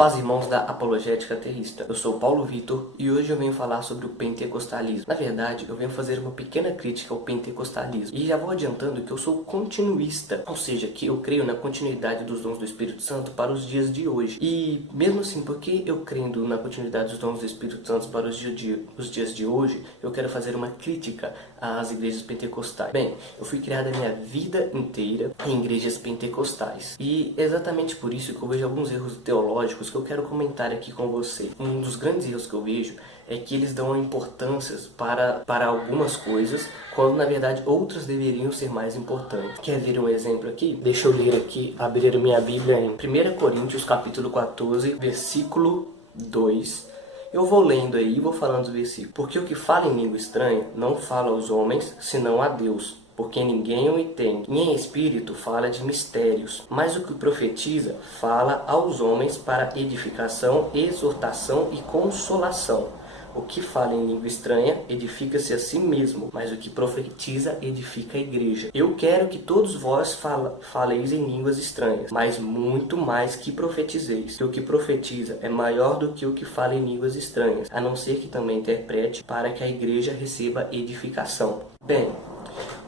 A paz, irmãos da Apologética Ateísta. Eu sou Paulo Vitor e hoje eu venho falar sobre o pentecostalismo. Na verdade, eu venho fazer uma pequena crítica ao pentecostalismo. E já vou adiantando que eu sou continuista, ou seja, que eu creio na continuidade dos dons do Espírito Santo para os dias de hoje. E mesmo assim, porque eu crendo na continuidade dos dons do Espírito Santo para os dias de hoje, eu quero fazer uma crítica às igrejas pentecostais. Bem, eu fui criada a minha vida inteira em igrejas pentecostais. E exatamente por isso que eu vejo alguns erros teológicos que eu quero comentar aqui com você. Um dos grandes erros que eu vejo é que eles dão importância para algumas coisas, quando na verdade outras deveriam ser mais importantes. Quer ver um exemplo aqui? Deixa eu ler aqui, abrir minha Bíblia em 1 Coríntios capítulo 14, versículo 2. Eu vou lendo aí e vou falando os versículos. Porque o que fala em língua estranha não fala aos homens, senão a Deus, porque ninguém o entende. E em espírito fala de mistérios, mas o que profetiza fala aos homens para edificação, exortação e consolação. O que fala em língua estranha edifica-se a si mesmo, mas o que profetiza edifica a igreja. Eu quero que todos vós faleis em línguas estranhas, mas muito mais que profetizeis. Que o que profetiza é maior do que o que fala em línguas estranhas, a não ser que também interprete para que a igreja receba edificação. Bem,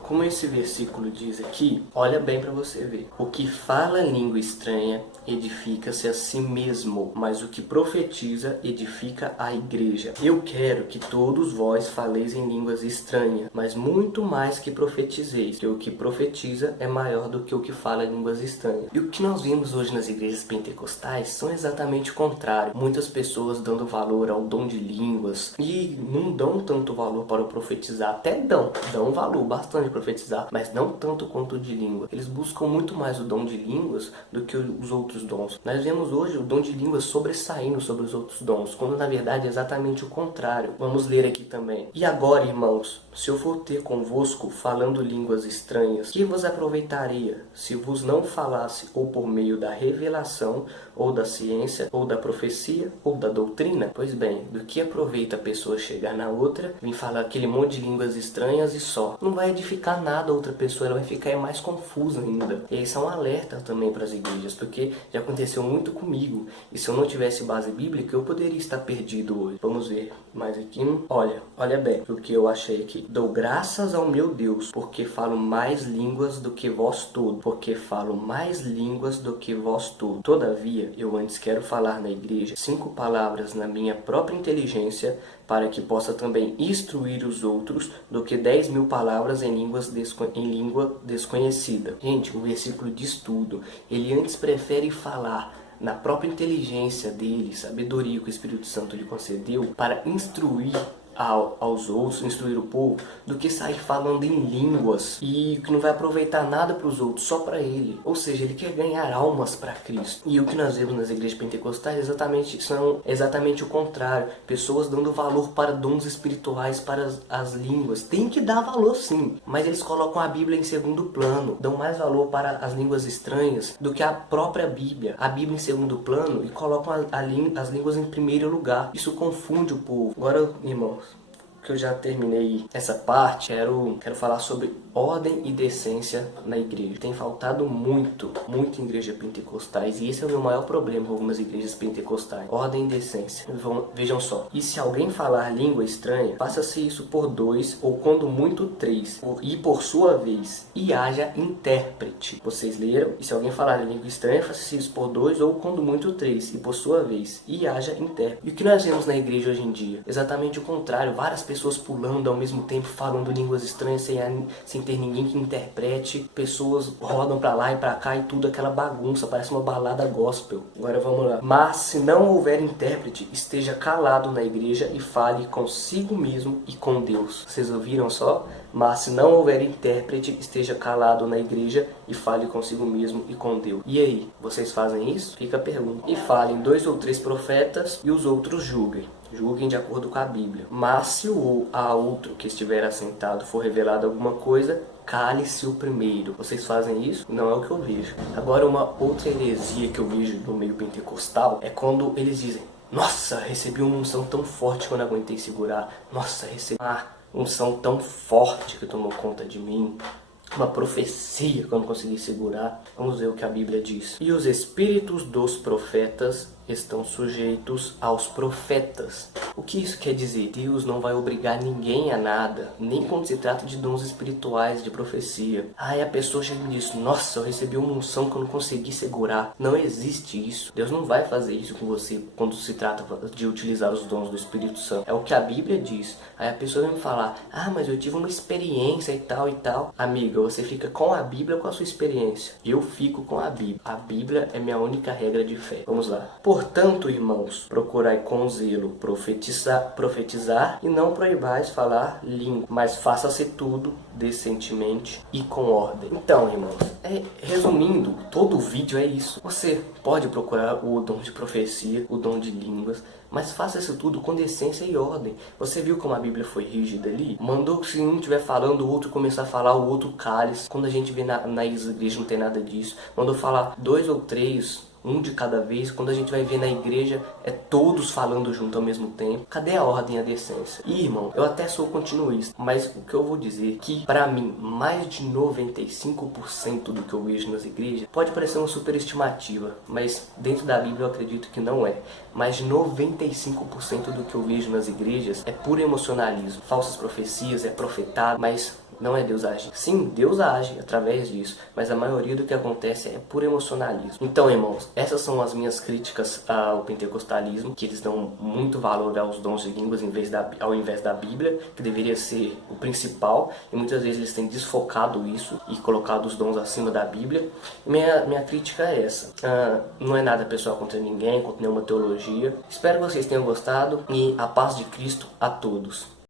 como esse versículo diz aqui, olha bem para você ver. O que fala língua estranha edifica-se a si mesmo, mas o que profetiza edifica a igreja. Eu quero que todos vós faleis em línguas estranhas, mas muito mais que profetizeis, que o que profetiza é maior do que o que fala línguas estranhas. E o que nós vemos hoje nas igrejas pentecostais são exatamente o contrário. Muitas pessoas dando valor ao dom de línguas e não dão tanto valor para o profetizar. Até dão valor bastante para profetizar, mas não tanto quanto o de língua. Eles buscam muito mais o dom de línguas do que os outros dons. Nós vemos hoje o dom de línguas sobressaindo sobre os outros dons, quando na verdade é exatamente o contrário. Vamos ler aqui também. E agora, irmãos, se eu for ter convosco falando línguas estranhas, que vos aproveitaria se vos não falasse ou por meio da revelação, ou da ciência, ou da profecia, ou da doutrina? Pois bem, do que aproveita a pessoa chegar na outra, vir falar aquele monte de línguas estranhas e só? Não vai edificar nada a outra pessoa, ela vai ficar mais confusa ainda. E isso é um alerta também para as igrejas, porque já aconteceu muito comigo. E se eu não tivesse base bíblica, eu poderia estar perdido hoje. Vamos ver mais aqui. Olha bem o que eu achei aqui. Dou graças ao meu Deus, porque falo mais línguas do que vós todos. Porque falo mais línguas do que vós todos. Todavia, eu antes quero falar na igreja 5 palavras na minha própria inteligência, para que possa também instruir os outros, do que 10.000 palavras em língua desconhecida. Gente, o versículo diz tudo. Ele antes prefere falar na própria inteligência dele, sabedoria que o Espírito Santo lhe concedeu, para instruir aos outros, instruir o povo, do que sair falando em línguas e que não vai aproveitar nada para os outros, só para ele. Ou seja, ele quer ganhar almas para Cristo. E o que nós vemos nas igrejas pentecostais são exatamente o contrário. Pessoas dando valor para dons espirituais, para as línguas. Tem que dar valor sim, mas eles colocam a Bíblia em segundo plano, dão mais valor para as línguas estranhas do que a própria Bíblia. A Bíblia em segundo plano e colocam as línguas em primeiro lugar. Isso confunde o povo. Agora, irmãos, que eu já terminei essa parte, quero falar sobre ordem e decência na igreja. Tem faltado muito em igreja pentecostais, e esse é o meu maior problema com algumas igrejas pentecostais. Ordem e decência. Vejam só. E se alguém falar língua estranha, faça-se isso por 2, ou quando muito 3, e por sua vez, e haja intérprete. Vocês leram? E se alguém falar língua estranha, faça-se isso por 2, ou quando muito 3, e por sua vez, e haja intérprete. E o que nós vemos na igreja hoje em dia? Exatamente o contrário. Várias pessoas pulando ao mesmo tempo, falando línguas estranhas sem ter ninguém que interprete. Pessoas rodam pra lá e pra cá e tudo aquela bagunça, parece uma balada gospel. Agora vamos lá. Mas se não houver intérprete, esteja calado na igreja e fale consigo mesmo e com Deus. Vocês ouviram só? Mas se não houver intérprete, esteja calado na igreja e fale consigo mesmo e com Deus. E aí, vocês fazem isso? Fica a pergunta. E falem 2 ou 3 profetas e os outros julguem. Julguem de acordo com a Bíblia. Mas se a outro que estiver assentado for revelado alguma coisa, cale-se o primeiro. Vocês fazem isso? Não é o que eu vejo. Agora, uma outra heresia que eu vejo no meio pentecostal é quando eles dizem: nossa, recebi uma unção tão forte que eu não aguentei segurar. Nossa, recebi uma unção tão forte que tomou conta de mim. Uma profecia que eu não consegui segurar. Vamos ver o que a Bíblia diz. E os espíritos dos profetas estão sujeitos aos profetas. O que isso quer dizer? Deus não vai obrigar ninguém a nada, nem quando se trata de dons espirituais, de profecia. Aí a pessoa chega e me diz, nossa, eu recebi uma unção que eu não consegui segurar. Não existe isso. Deus não vai fazer isso com você quando se trata de utilizar os dons do Espírito Santo. É o que a Bíblia diz. Aí a pessoa vai me falar, mas eu tive uma experiência e tal e tal. Amiga, você fica com a Bíblia ou com a sua experiência? Eu fico com a Bíblia. A Bíblia é minha única regra de fé. Vamos lá. Portanto, irmãos, procurai com zelo profetizar e não proibais falar língua, mas faça-se tudo decentemente e com ordem. Então, irmãos, resumindo, todo o vídeo é isso. Você pode procurar o dom de profecia, o dom de línguas, mas faça isso tudo com decência e ordem. Você viu como a Bíblia foi rígida ali? Mandou que se um estiver falando, o outro começar a falar, o outro cale-se. Quando a gente vê na igreja não tem nada disso. Mandou falar 2 ou 3, um de cada vez. Quando a gente vai ver na igreja, é todos falando junto ao mesmo tempo. Cadê a ordem e a decência? E, irmão, eu até sou continuista, mas o que eu vou dizer é que, pra mim, mais de 95% do que eu vejo nas igrejas pode parecer uma superestimativa, mas dentro da Bíblia eu acredito que não é. Mas 95% do que eu vejo nas igrejas é puro emocionalismo. Falsas profecias, é profetado, mas não é Deus agir. Sim, Deus age através disso, mas a maioria do que acontece é puro emocionalismo. Então, irmãos, essas são as minhas críticas ao pentecostalismo, que eles dão muito valor aos dons de línguas ao invés da Bíblia, que deveria ser o principal, e muitas vezes eles têm desfocado isso e colocado os dons acima da Bíblia. Minha crítica é essa. Não é nada pessoal contra ninguém, contra nenhuma teologia. Espero que vocês tenham gostado e a paz de Cristo a todos.